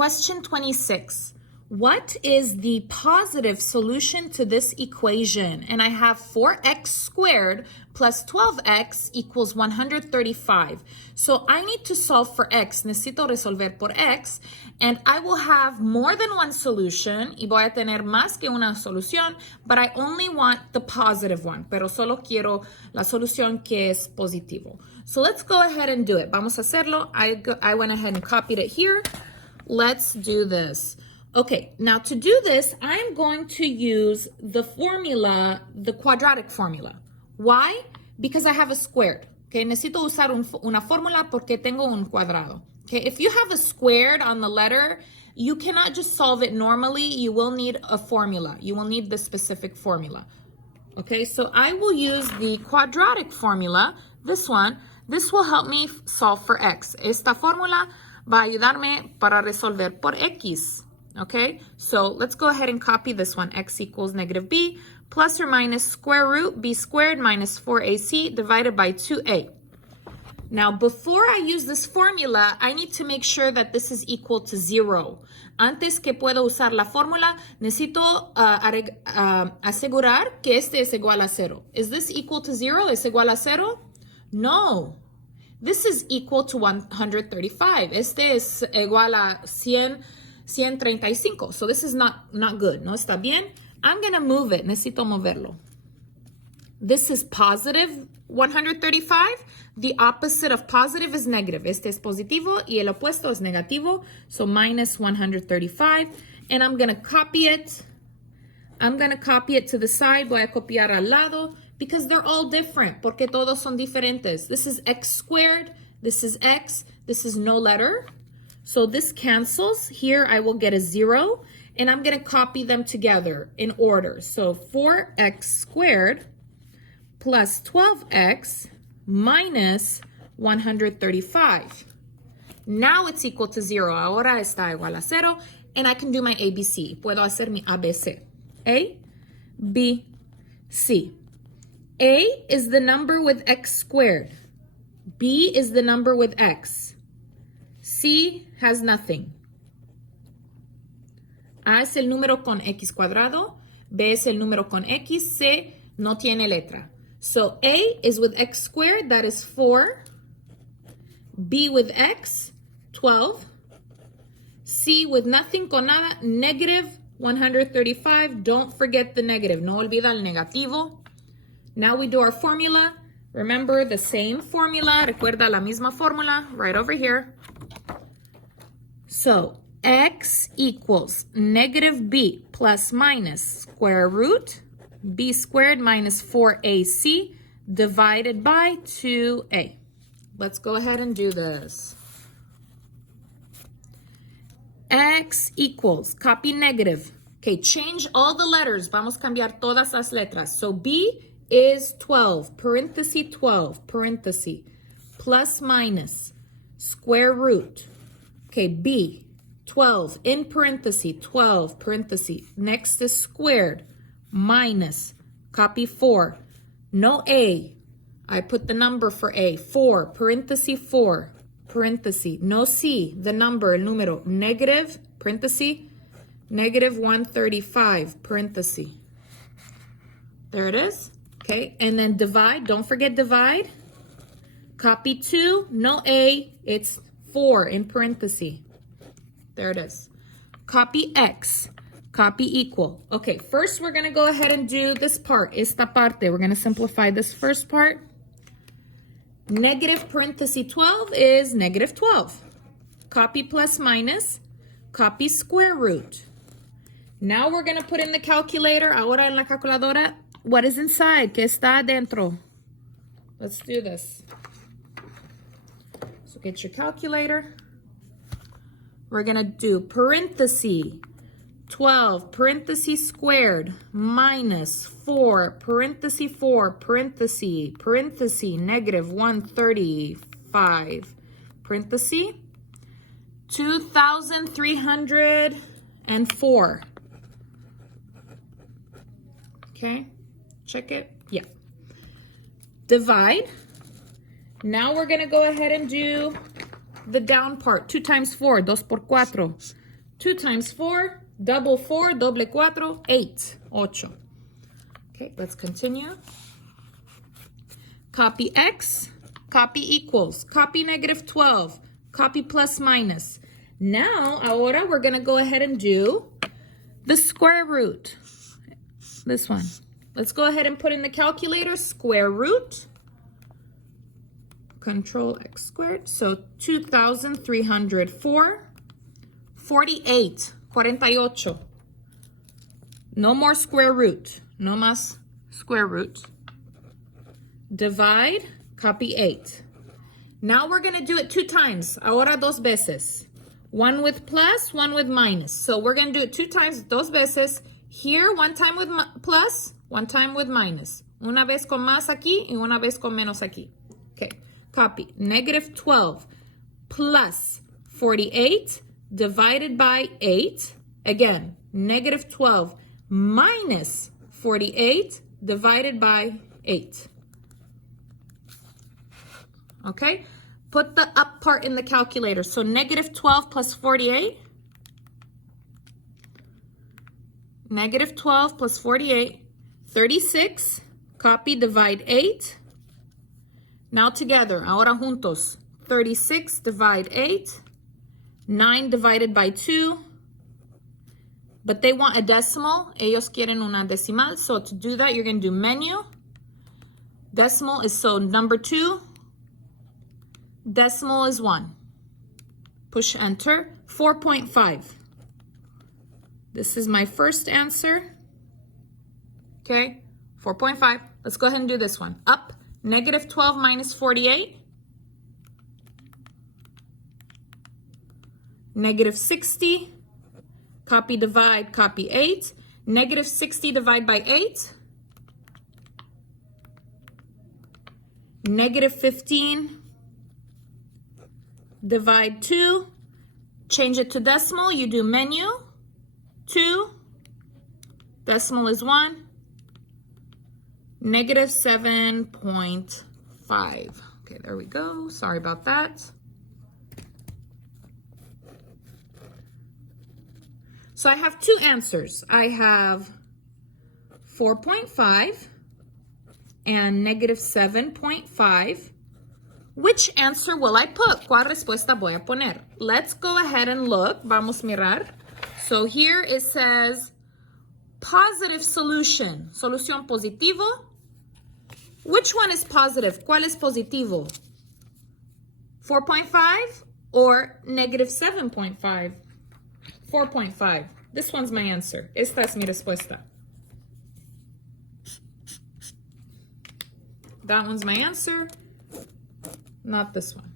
Question 26. What is the positive solution to this equation? And I have 4x squared plus 12x equals 135. So I need to solve for x. Necesito resolver por x. And I will have more than one solution. Y voy a tener más que una solución. But I only want the positive one. Pero solo quiero la solución que es positivo. So let's go ahead and do it. Vamos a hacerlo. I went ahead and copied it here. Let's do this. Okay, now to do this, I'm going to use the formula, the quadratic formula. Why? Because I have a squared. Okay, necesito usar una fórmula porque tengo un cuadrado. Okay, if you have a squared on the letter, you cannot just solve it normally. You will need a formula. You will need the specific formula. Okay, so I will use the quadratic formula, this one. This will help me solve for x. Esta fórmula va a ayudarme para resolver por x. Okay, so let's go ahead and copy this one. X equals negative b plus or minus square root b squared minus 4ac divided by 2a. Now, before I use this formula, I need to make sure that this is equal to 0. Antes que puedo usar la fórmula, necesito asegurar que este es igual a 0. Is this equal to 0? ¿Es igual a 0? No. This is equal to 135. Este es igual a 135. So this is not good. No está bien. I'm going to move it. Necesito moverlo. This is positive 135. The opposite of positive is negative. Este es positivo y el opuesto es negativo. So minus 135. And I'm going to copy it. I'm going to copy it to the side. Voy a copiar al lado because they're all different. Porque todos son diferentes. This is x squared. This is x. This is no letter. So this cancels. Here I will get a 0. And I'm going to copy them together in order. So 4x squared plus 12x minus 135. Now it's equal to 0. Ahora está igual a 0. And I can do my ABC. Puedo hacer mi ABC. A, B, C. A is the number with x squared. B is the number with x. C has nothing. A es el número con x cuadrado. B es el número con x. C no tiene letra. So A is with x squared, that is 4. B with x, 12. C with nothing, con nada, negative 135. Don't forget the negative. No olvida el negativo. Now we do our formula. Remember the same formula. Recuerda la misma fórmula right over here. So x equals negative b plus minus square root b squared minus 4ac divided by 2a. Let's go ahead and do this. X equals, copy negative. Okay, change all the letters. Vamos a cambiar todas las letras. So b is 12, parenthesis 12, parenthesis, plus minus, square root. Okay, b, 12, in parenthesis, 12, parenthesis. Next is squared, minus, copy 4. No a. I put the number for a. 4, parenthesis 4, parenthesis. No c, the number, el número, negative, parenthesis, negative 135, parenthesis. There it is. Okay, and then divide. Don't forget divide. Copy 2, no a. It's 4 in parenthesis. There it is. Copy x. Copy equal. Okay, first we're going to go ahead and do this part. Esta parte. We're going to simplify this first part. Negative parenthesis 12 is negative 12. Copy plus minus. Copy square root. Now we're going to put in the calculator. Ahora en la calculadora. What is inside? ¿Qué está adentro? Let's do this. So get your calculator. We're going to do parenthesis 12 parenthesis squared minus 4 parenthesis 4 parenthesis parenthesis negative 135 parenthesis 2,304. Okay, check it. Yeah. Divide. Now we're going to go ahead and do the down part. 2 times 4, 2 por 4. 2 times 4, double 4, doble 4, 8. 8. Okay, let's continue. Copy x, copy equals, copy negative 12, copy plus minus. Now, ahora we're going to go ahead and do the square root. This one. Let's go ahead and put in the calculator square root. Control x squared. So 2,304. 48. 48. No more square root. No más square root. Divide. Copy 8. Now we're going to do it 2 times. Ahora dos veces. One with plus, one with minus. So we're going to do it 2 times, dos veces. Here, 1 time with plus, 1 time with minus. Una vez con más aquí y una vez con menos aquí. Okay, copy. Negative 12 plus 48 divided by 8. Again, negative 12 minus 48 divided by 8. Okay? Put the up part in the calculator. So negative 12 plus 48. Negative 12 plus 48. 36. Copy, divide 8. Now together. Ahora juntos. 36 divide 8. 9 divided by 2. But they want a decimal. Ellos quieren una decimal. So to do that, you're going to do menu. Decimal is so number 2. Decimal is 1. Push enter. 4.5. This is my first answer. Okay, 4.5. Let's go ahead and do this one. Up, negative 12 minus 48. Negative 60. Copy, divide, copy 8. Negative 60 divide by 8. Negative 15. Divide 2, change it to decimal, you do menu, 2, decimal is 1, negative 7.5. Okay, there we go. Sorry about that. So I have 2 answers. I have 4.5 and negative 7.5. Which answer will I put? ¿Cuál respuesta voy a poner? Let's go ahead and look. Vamos a mirar. So here it says positive solution. Solución positivo. Which one is positive? ¿Cuál es positivo? 4.5 or negative 7.5? 4.5. This one's my answer. Esta es mi respuesta. That one's my answer. Not this one.